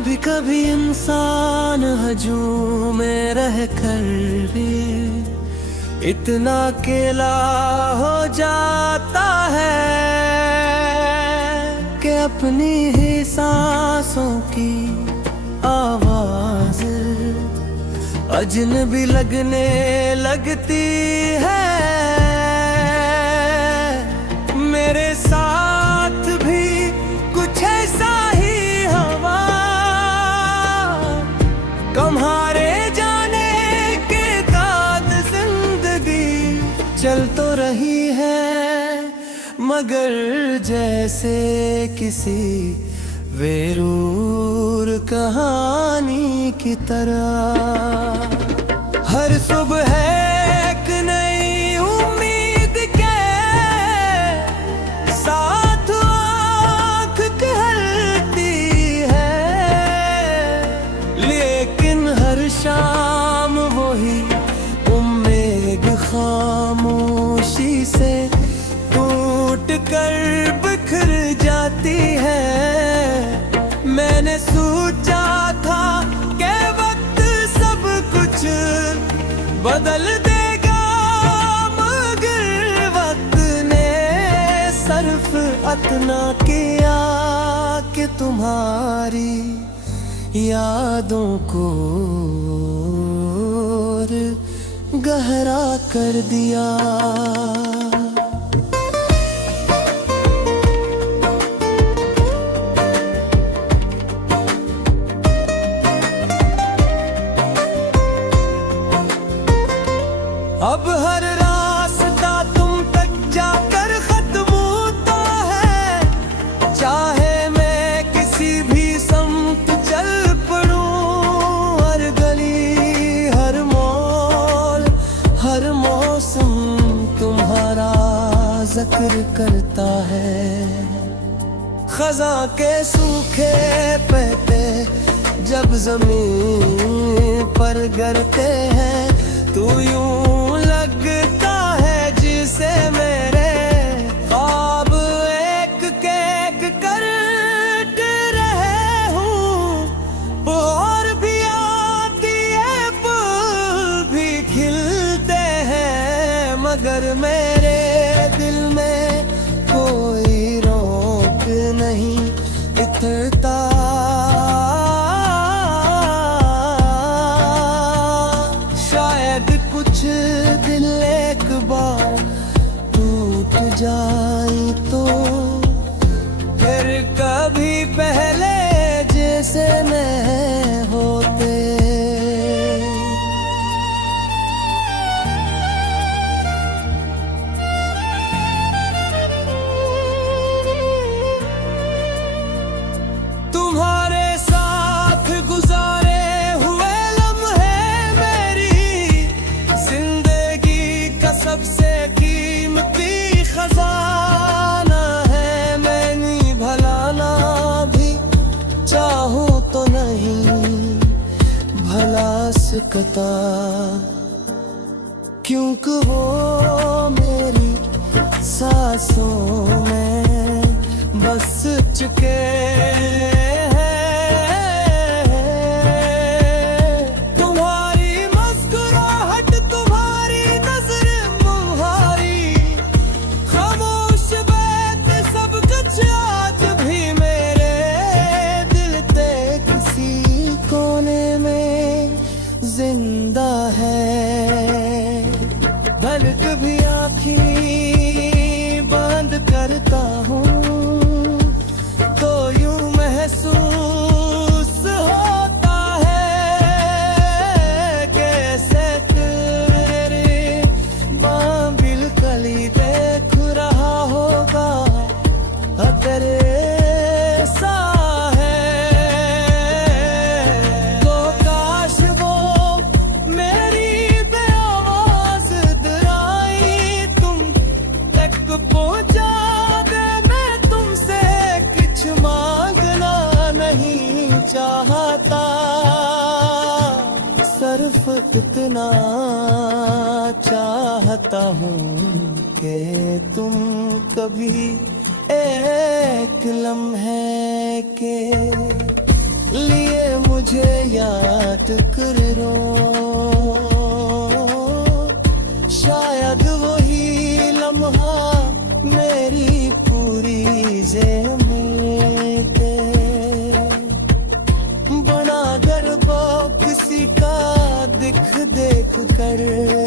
कभी कभी इंसान हजूम में रह कर भी इतना अकेला हो जाता है कि अपनी ही सांसों की आवाज अजनबी लगने लगती है। मेरे साथ भी कुछ ऐसा ही हवा कम्हारे जाने के बाद जिंदगी चल तो रही है, मगर जैसे किसी वेरूर कहानी की तरह। हर सुबह एक नई उम्मीद के साथ आँख कहलती है, लेकिन हर शाम वही उम्मीद खामोशी से टूट कर बिखर जाती है। मैंने सोचा था कि वक्त सब कुछ बदल देगा, मगर वक्त ने सिर्फ इतना किया कि तुम्हारी यादों को और गहरा कर दिया। अब हर रास्ता तुम तक जाकर खत्म होता है, चाहे मैं किसी भी समत चल पड़ूं। हर गली हर मोड़ हर मौसम तुम्हारा जिक्र करता है। खज़ां के सूखे पत्ते जब जमीन पर गिरते हैं, तू यूं लगता है जिसे मेरे ख्वाब एक एक करते रहे हूँ। और भी आती है फूल भी खिलते हैं, मगर मेरे दिल में कोई रोक नहीं इतरता। कुछ दिल एक बार टूट जाए तो फिर कभी पहले जैसे मैं होते। तुम्हारे साथ गुजारे सबसे कीमती खजाना है। मैं नहीं भलाना भी चाहूं तो नहीं भला सकता, क्योंकि वो मेरी सांसों में बस चुके हैं। जिंदा है भलक भी आँखें बंद करता हूँ तो यूं महसूस होता है कैसे तेरे बाबिल कली देख रहा होगा तेरे चाहता। सिर्फ इतना चाहता हूँ कि तुम कभी एक लम्हे के लिए मुझे याद कर रो। शायद वही लम्हा मेरी पूरी ज़िंदगी बना दरबा किसी का दिख देख कर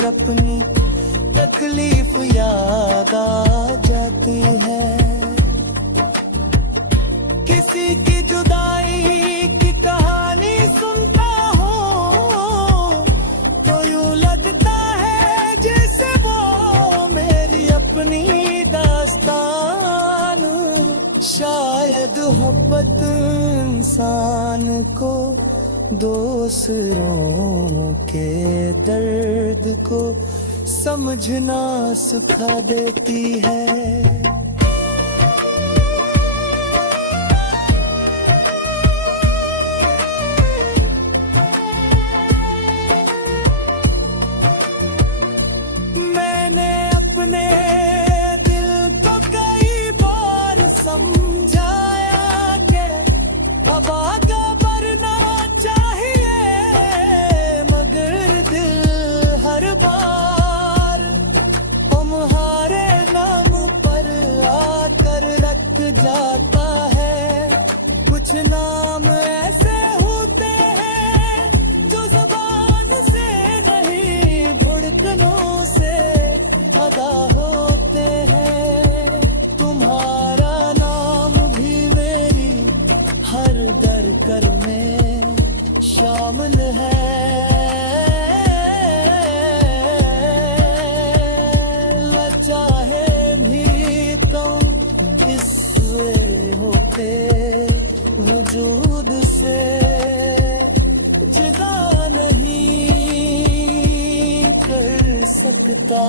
अपनी तकलीफ याद आ जाती है। किसी की जुदाई की कहानी सुनता हूँ तो यूं लगता है जैसे वो मेरी अपनी दास्तान। शायद मोहब्बत इंसान को दूसरों के दर्द को समझना सिखा देती है। मैंने अपने दिल को कई बार समझाया कि अब आगे बढ़ना चाहिए, मगर दिल हर बार तुम्हारे नाम पर आकर रख जाता है। कुछ नाम ऐसे होते हैं जो ज़बान से नहीं धड़कनों से अदा होते हैं। तुम्हारा नाम भी मेरी हर धड़कन में शामिल है। चाहे भी तुम इससे होते वजूद से जुदा नहीं कर सकता।